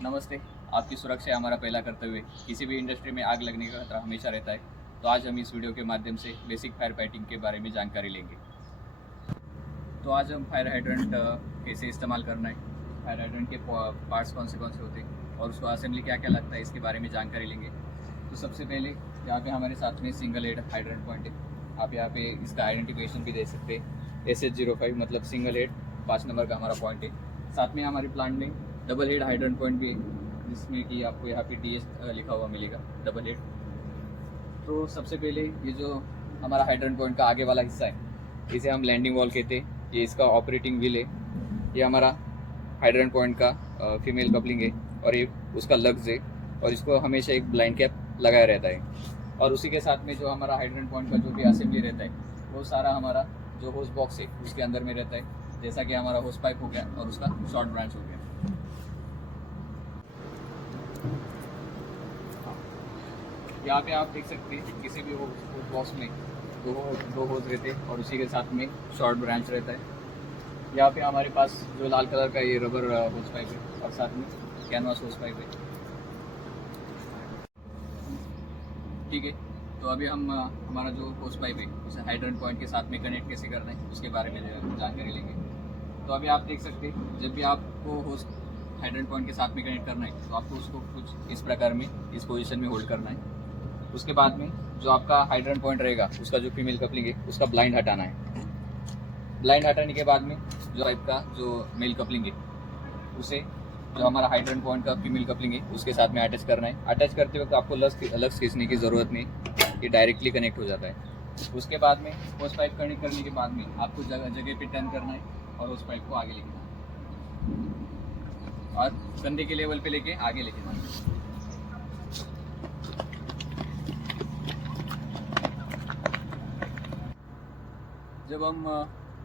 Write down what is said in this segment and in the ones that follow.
नमस्ते। आपकी सुरक्षा है हमारा पहला कर्तव्य। किसी भी इंडस्ट्री में आग लगने का खतरा हमेशा रहता है। तो आज हम इस वीडियो के माध्यम से बेसिक फायर फाइटिंग के बारे में जानकारी लेंगे। तो आज हम फायर हाइड्रेंट कैसे इस्तेमाल करना है, फायर हाइड्रेंट के पार्ट्स कौन से होते हैं और उसको असेंबली क्या क्या लगता है, इसके बारे में जानकारी लेंगे। तो सबसे पहले यहाँ पे हमारे साथ में सिंगल हेड हाइड्रेंट पॉइंट है। आप यहाँ पे इसका आइडेंटिफिकेशन भी दे सकते हैं। SH05 मतलब सिंगल हेड 5 नंबर का हमारा पॉइंट है। साथ में हमारी प्लांट में डबल हेड हाइड्रेंट पॉइंट भी है, जिसमें कि आपको यहाँ पे DS लिखा हुआ मिलेगा, डबल हेड। तो सबसे पहले ये जो हमारा हाइड्रेंट पॉइंट का आगे वाला हिस्सा है, इसे हम लैंडिंग वॉल कहते हैं। ये इसका ऑपरेटिंग व्हील है। ये हमारा हाइड्रेंट पॉइंट का फीमेल कपलिंग है और ये उसका लग्स है और इसको हमेशा एक ब्लाइंड कैप लगाया रहता है। और उसी के साथ में जो हमारा हाइड्रेंट पॉइंट का जो भी असेंबली रहता है, वो सारा हमारा जो होस बॉक्स है उसके अंदर में रहता है। जैसा कि हमारा होस पाइप हो गया और उसका शॉर्ट ब्रांच हो गया। यहाँ पे आप देख सकते हैं किसी भी होस बॉक्स में दो होस रहते हैं और उसी के साथ में शॉर्ट ब्रांच रहता है। यहाँ पे हमारे पास जो लाल कलर का ये रबर होस पाइप है और साथ में कैनवास होस पाइप है। ठीक है, तो अभी हम हमारा जो होस पाइप है उसे हाइड्रेंट पॉइंट के साथ में कनेक्ट कैसे करना है उसके बारे में जानकारी लेंगे। तो अभी आप देख सकते हैं, जब भी आपको होस हाइड्रेंट पॉइंट के साथ में कनेक्ट करना है तो आपको उसको कुछ इस प्रकार में इस पोजीशन में होल्ड करना है। उसके बाद में जो आपका हाइड्रेंट पॉइंट रहेगा उसका जो फीमेल कपलिंग है उसका ब्लाइंड हटाना है। ब्लाइंड हटाने के बाद में जो पाइप का जो मेल कपलिंग है उसे जो हमारा हाइड्रेंट पॉइंट का फीमेल कपलिंग है उसके साथ में अटैच करना है। अटैच करते वक्त आपको अलग खींचने की ज़रूरत नहीं, ये डायरेक्टली कनेक्ट हो जाता है। उसके बाद में होस पाइप कनेक्ट करने के बाद में आपको जगह पे टर्न करना है और उस पाइप को आगे लेके जाना और कंधे के लेवल पे लेके आगे लेके जाना। जब हम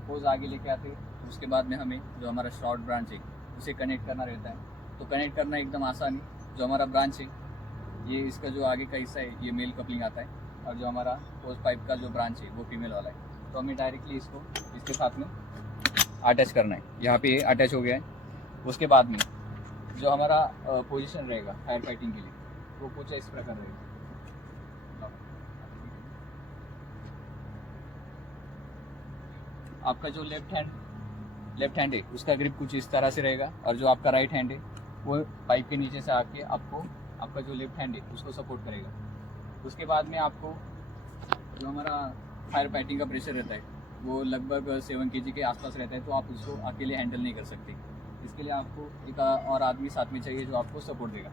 होस आगे लेके आते हैं उसके बाद में हमें जो हमारा शॉर्ट ब्रांच है उसे कनेक्ट करना रहता है। तो कनेक्ट करना एकदम आसान है। जो हमारा ब्रांच है, ये इसका जो आगे का हिस्सा है ये मेल कपलिंग आता है और जो हमारा होस पाइप का जो ब्रांच है वो फीमेल वाला है। तो हमें डायरेक्टली इसको इसके साथ में अटैच करना है। यहाँ पे अटैच हो गया है। उसके बाद में जो हमारा पोजीशन रहेगा फायर फाइटिंग के लिए वो कुछ इस प्रकार रहेगा। आपका जो लेफ्ट हैंड है उसका ग्रिप कुछ इस तरह से रहेगा और जो आपका राइट हैंड है वो पाइप के नीचे से आके आपको आपका जो लेफ्ट हैंड है उसको सपोर्ट करेगा। उसके बाद में आपको जो हमारा फायर फाइटिंग का प्रेशर रहता है वो लगभग 7 kg के आसपास रहता है। तो आप उसको अकेले हैंडल नहीं कर सकते। इसके लिए आपको एक और आदमी साथ में चाहिए जो आपको सपोर्ट देगा।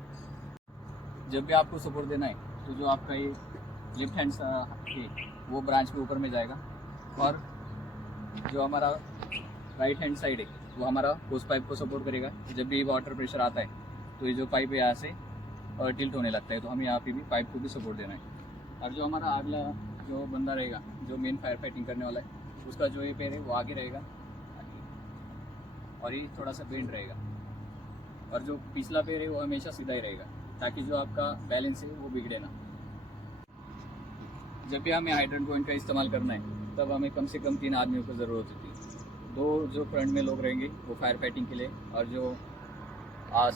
जब भी आपको सपोर्ट देना है तो जो आपका ये लेफ्ट हैंड है वो ब्रांच के ऊपर में जाएगा और जो हमारा राइट हैंड साइड है वो हमारा होस पाइप को सपोर्ट करेगा। जब भी वाटर प्रेशर आता है तो ये जो पाइप है यहाँ से टिल्ट होने लगता है, तो हमें यहाँ पे भी पाइप को भी सपोर्ट देना है। और जो हमारा अगला जो बंदा रहेगा जो मेन फायर फाइटिंग करने वाला है उसका जो ये पैर है वो आगे रहेगा और ये थोड़ा सा बेंड रहेगा और जो पिछला पैर है वो हमेशा सीधा ही रहेगा ताकि जो आपका बैलेंस है वो बिगड़े ना। जब भी हमें हाइड्रेंट पॉइंट का इस्तेमाल करना है तब हमें कम से कम 3 आदमियों की ज़रूरत होती है। 2 जो फ्रंट में लोग रहेंगे वो फायर फाइटिंग के लिए और जो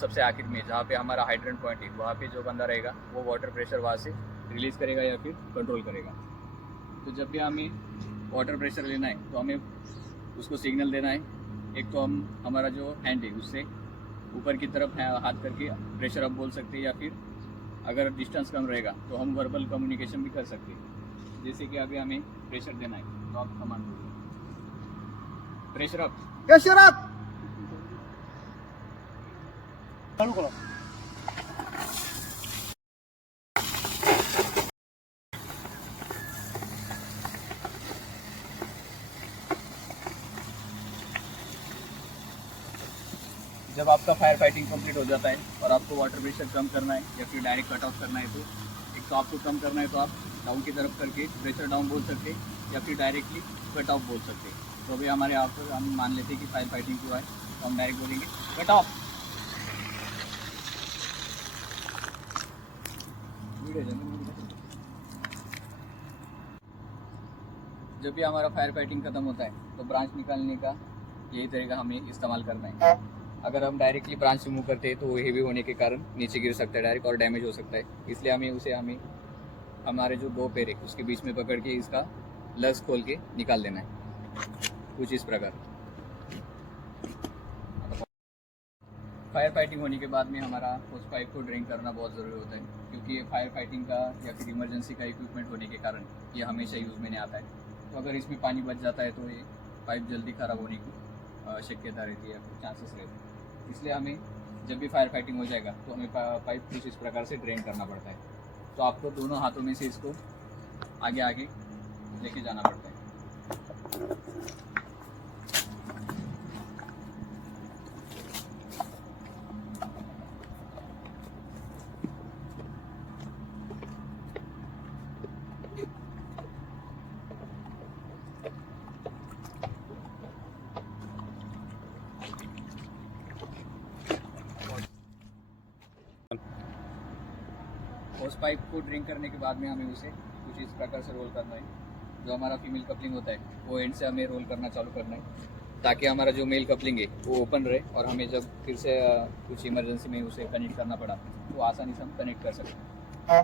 सबसे आखिर में जहाँ पे हमारा हाइड्रेंट पॉइंट है वहाँ पे जो बंदा रहेगा वो वाटर प्रेशर वहाँ से रिलीज़ करेगा या फिर कंट्रोल करेगा। तो जब भी हमें वाटर प्रेशर लेना है तो हमें उसको सिग्नल देना है। एक तो हम हमारा जो हैंड है उससे ऊपर की तरफ हाथ करके प्रेशर अप बोल सकते हैं या फिर अगर डिस्टेंस कम रहेगा तो हम वर्बल कम्युनिकेशन भी कर सकते हैं। जैसे कि अभी हमें प्रेशर देना है तो आप कमांड दो, प्रेशर अप। प्रेशर अप चालू करो। जब आपका फायर फाइटिंग कंप्लीट हो जाता है और आपको वाटर प्रेशर कम करना है या फिर डायरेक्ट कट ऑफ करना है तो एक तो आपको कम करना है तो आप डाउन की तरफ करके प्रेशर डाउन बोल सकते हैं या फिर डायरेक्टली कट ऑफ बोल सकते हैं। तो अभी हमारे आप हम मान लेते हैं कि फायर फाइटिंग हुआ है तो हम डायरेक्ट बोलेंगे कट ऑफ। जब भी हमारा फायर फाइटिंग ख़त्म होता है तो ब्रांच निकालने का यही तरीका हमें इस्तेमाल करना है। अगर हम डायरेक्टली ब्रांच रिमूव करते हैं तो वो हेवी होने के कारण नीचे गिर सकता है डायरेक्ट और डैमेज हो सकता है। इसलिए हमें हमारे जो 2 पैर है उसके बीच में पकड़ के इसका लग्स खोल के निकाल देना है, कुछ इस प्रकार। फायर फाइटिंग होने के बाद में हमारा होस पाइप को ड्रेन करना बहुत ज़रूरी होता है, क्योंकि ये फायर फाइटिंग का या फिर इमरजेंसी का इक्विपमेंट होने के कारण ये हमेशा यूज़ में नहीं आता है। तो अगर इसमें पानी बच जाता है तो ये पाइप जल्दी ख़राब होने की शक्यता रहती है, चांसेस रहते हैं। इसलिए हमें जब भी फायर फाइटिंग हो जाएगा तो हमें पाइप कुछ इस प्रकार से ड्रेन करना पड़ता है। तो आपको दोनों हाथों में से इसको आगे आगे लेके जाना पड़ता है। होस पाइप को ड्रिंक करने के बाद में हमें उसे कुछ इस प्रकार से रोल करना है। जो हमारा फीमेल कपलिंग होता है वो एंड से हमें रोल करना चालू करना है, ताकि हमारा जो मेल कपलिंग है वो ओपन रहे और हमें जब फिर से कुछ इमरजेंसी में उसे कनेक्ट करना पड़ा तो आसानी से हम कनेक्ट कर सकते हैं।